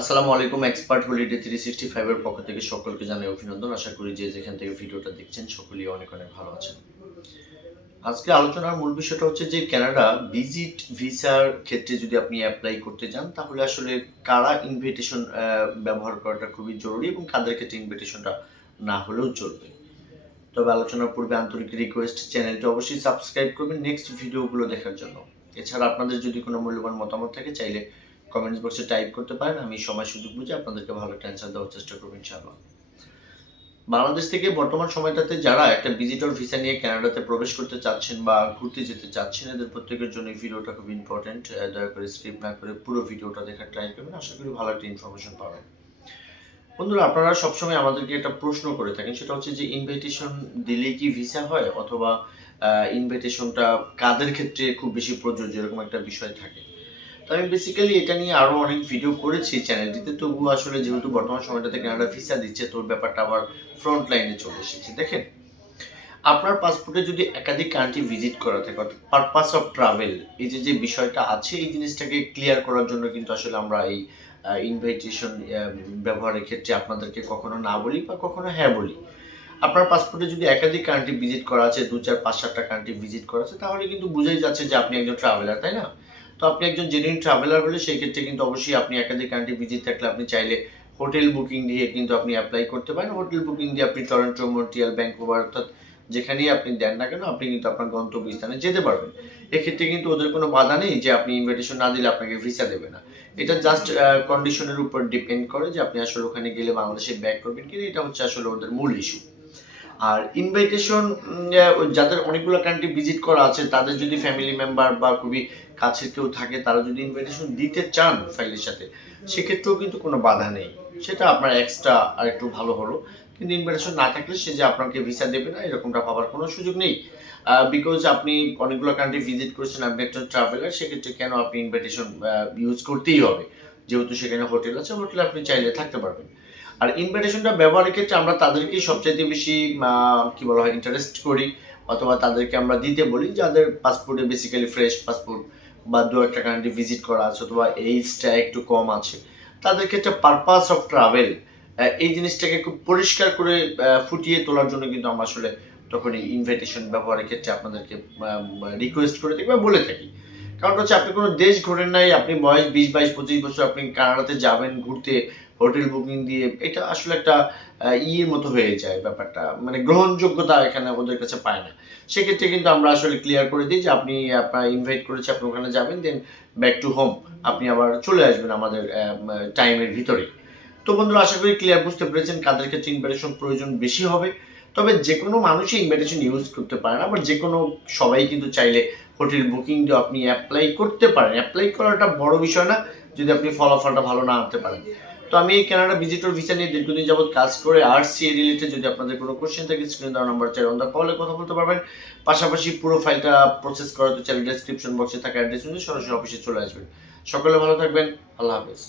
আসসালামু আলাইকুম, expert holiday three sixty ফাইভের পক্ষ থেকে সকলকে জানাই অভিনন্দন। আশা করি যে যেখান থেকে ভিডিওটা দেখছেন, সকলেই অনেক অনেক ভালো আছেন। আজকে আলোচনার মূল বিষয়টা হচ্ছে যে কানাডা ভিজিট ভিসার ক্ষেত্রে যদি আপনি অ্যাপ্লাই করতে যান, তাহলে আসলে কারা ইনভিটেশন ব্যবহার করাটা খুবই জরুরি এবং কাদের ক্ষেত্রে ইনভিটেশনটা না হলেও চলবে। তবে আলোচনার পূর্বে আন্তরিক রিকোয়েস্ট চ্যানেলটি অবশ্যই সাবস্ক্রাইব করবেন নেক্সট ভিডিওগুলো দেখার জন্য। এছাড়া আপনাদের যদি কোনো মূল্যবান মতামত থাকে, চাইলে কমেন্টস বক্সে টাইপ করতে পারেন, আমি সময় সুযোগ বুঝে আপনাদেরকে ভালো একটা অ্যান্সার দেওয়ার চেষ্টা করব ইনশাআল্লাহ। বাংলাদেশ থেকে বর্তমান সময়টাতে যারা একটা ভিজিটর ভিসা নিয়ে কানাডাতে প্রবেশ করতে চাচ্ছেন বা ঘুরতে যেতে চাচ্ছেন, এদের প্রত্যেকের জন্য এই ভিডিওটা খুব ইম্পর্টেন্ট দয়া করে স্কিপ না করে পুরো ভিডিওটা দেখার ট্রাই করবেন, আশা করি ভালো একটা ইনফরমেশন পাবেন। বন্ধুরা, আপনারা সবসময় আমাদেরকে একটা প্রশ্ন করে থাকেন, সেটা হচ্ছে যে ইনভাইটেশন দিলে কি ভিসা হয়? অথবা ইনভাইটেশনটা কাদের ক্ষেত্রে খুব বেশি প্রযোজ্য, এরকম একটা বিষয় থাকে। তো আমি বেসিক্যালি এটা নিয়ে আরও অনেক ভিডিও করেছি চ্যানেলটিতে তবুও আসলে যেহেতু বর্তমান সময়টাতে কানাডা ভিসা দিচ্ছে তোর ব্যাপারটা আবার ফ্রন্ট লাইনে চলে এসেছে। দেখেন, আপনার পাসপোর্টে যদি একাধিক কান্ট্রি ভিজিট করা থাকে, অর্থাৎ পারপাস অফ ট্রাভেল এই যে যে বিষয়টা আছে, এই জিনিসটাকে ক্লিয়ার করার জন্য কিন্তু আসলে আমরা এই ইনভাইটেশন ব্যবহারের ক্ষেত্রে আপনাদেরকে কখনো না বলি বা কখনো হ্যাঁ বলি। আপনার পাসপোর্টে যদি একাধিক কান্ট্রি ভিজিট করা আছে, দু চার, পাঁচ, সাতটা কান্ট্রি ভিজিট করা আছে, তাহলে কিন্তু বোঝাই যাচ্ছে যে আপনি একজন ট্রাভেলার তাই না? তো আপনি একজন জেনুইন ট্রাভেলার হলে সেই ক্ষেত্রে কিন্তু অবশ্যই আপনি একাধিক কান্ট্রি ভিজিট থাকলে আপনি চাইলে হোটেল বুকিং দিয়ে কিন্তু আপনি অ্যাপ্লাই করতে পারেন। হোটেল বুকিং দিয়ে আপনি টরন্টো মন্ট্রিয়াল ব্যাঙ্কোভার অর্থাৎ যেখানেই আপনি দেন না কেন, আপনি কিন্তু আপনার গন্তব্য স্থানে যেতে পারবেন। এক্ষেত্রে কিন্তু ওদের কোনো বাধা নেই যে আপনি ইনভিটেশন না দিলে আপনাকে ভিসা দেবে না। এটা জাস্ট কন্ডিশনের উপর ডিপেন্ড করে যে আপনি আসলে ওখানে গেলে বাংলাদেশে ব্যাক করবেন কিনা, এটা হচ্ছে আসলে ওদের মূল ইস্যু আর ইনভাইটেশন যাদের অনেকগুলো কান্ট্রি ভিজিট করা আছে, তাদের যদি ফ্যামিলি মেম্বার বা খুবই কাছের কেউ থাকে, তারা যদি ইনভাইটেশন দিতে চান ফাইলের সাথে, সেক্ষেত্রেও কিন্তু কোনো বাধা নেই। সেটা আপনার এক্সট্রা আর একটু ভালো হলো। কিন্তু ইনভাইটেশন না থাকলে সে যে আপনাকে ভিসা দেবে না, এরকমটা ভাবার কোনো সুযোগ নেই। বিকজ আপনি অনেকগুলো কান্ট্রি ভিজিট করেছেন, আপনি একজন ট্রাভেলার সেক্ষেত্রে কেন আপনি ইনভাইটেশন ইউজ করতেই হবে? যেহেতু সেখানে হোটেল আছে হোটেলে আপনি চাইলে থাকতে পারবেন। আর ইনভিটেশনটা ব্যবহারের ক্ষেত্রে আমরা তাদেরকেই সবচাইতে বেশি কি বলা হয় ইন্টারেস্ট করি, অথবা তাদেরকে আমরা দিতে বলি, যাদের পাসপোর্টে বেসিক্যালি ফ্রেশ পাসপোর্ট বা দু একটা কান্ট্রি ভিজিট করা আছে অথবা এইজটা একটু কম আছে, তাদের ক্ষেত্রে পারপাস অফ ট্রাভেল এই জিনিসটাকে খুব পরিষ্কার করে ফুটিয়ে তোলার জন্য কিন্তু আমরা আসলে তখন এই ইনভাইটেশন ব্যবহারের ক্ষেত্রে আপনাদেরকে রিকোয়েস্ট করে থাকি বা বলে থাকি। কারণ হচ্ছে আপনি কোনো দেশ ঘোরেন নাই, আপনি বয়স বিশ, বাইশ, পঁচিশ বছর আপনি কানাডাতে যাবেন, ঘুরতে হোটেল বুকিং দিয়ে, এটা আসলে একটা ইয়ের মতো হয়ে যায় ব্যাপারটা। মানে গ্রহণযোগ্যতা এখানে ওদের কাছে পায় না। সেক্ষেত্রে কিন্তু আমরা আসলে ক্লিয়ার করে দিই যে আপনি আপনার ইনভাইট করেছে, আপনি ওখানে যাবেন দেন ব্যাক টু হোম আপনি আবার চলে আসবেন আমাদের টাইমের ভিতরেই। তো বন্ধুরা, আশা করি ক্লিয়ার বুঝতে পেরেছেন কাদের ক্ষেত্রে ইনভাইটেশন প্রয়োজন বেশি হবে। তবে যে কোনো মানুষই ইনভাইটেশন ইউজ করতে পারে না বাট যে কোনো সবাই কিন্তু চাইলে হোটেল বুকিং দিয়ে আপনি অ্যাপ্লাই করতে পারেন। অ্যাপ্লাই করাটা বড় বিষয় না, যদি আপনি ফলাফলটা ভালো না আনতে পারেন। তো আমি এই কানাডা ভিজিটর ভিসা নিয়ে দীর্ঘদিন যাবত কাজ করে আর সি রিলেটেড যদি আপনাদের কোনো কোশ্চেন থাকে স্ক্রিন দেওয়া নাম্বার চাই দ্য কলে কথা বলতে পারবেন। পাশাপাশি পুরো ফাইলটা প্রসেস করা তো চ্যানেল ডেসক্রিপশন বক্সে থাকা অ্যাড্রেস অনুযায়ী সরাসরি অফিসে চলে আসবেন। সকলে ভালো থাকবেন, আল্লাহ হাফেজ।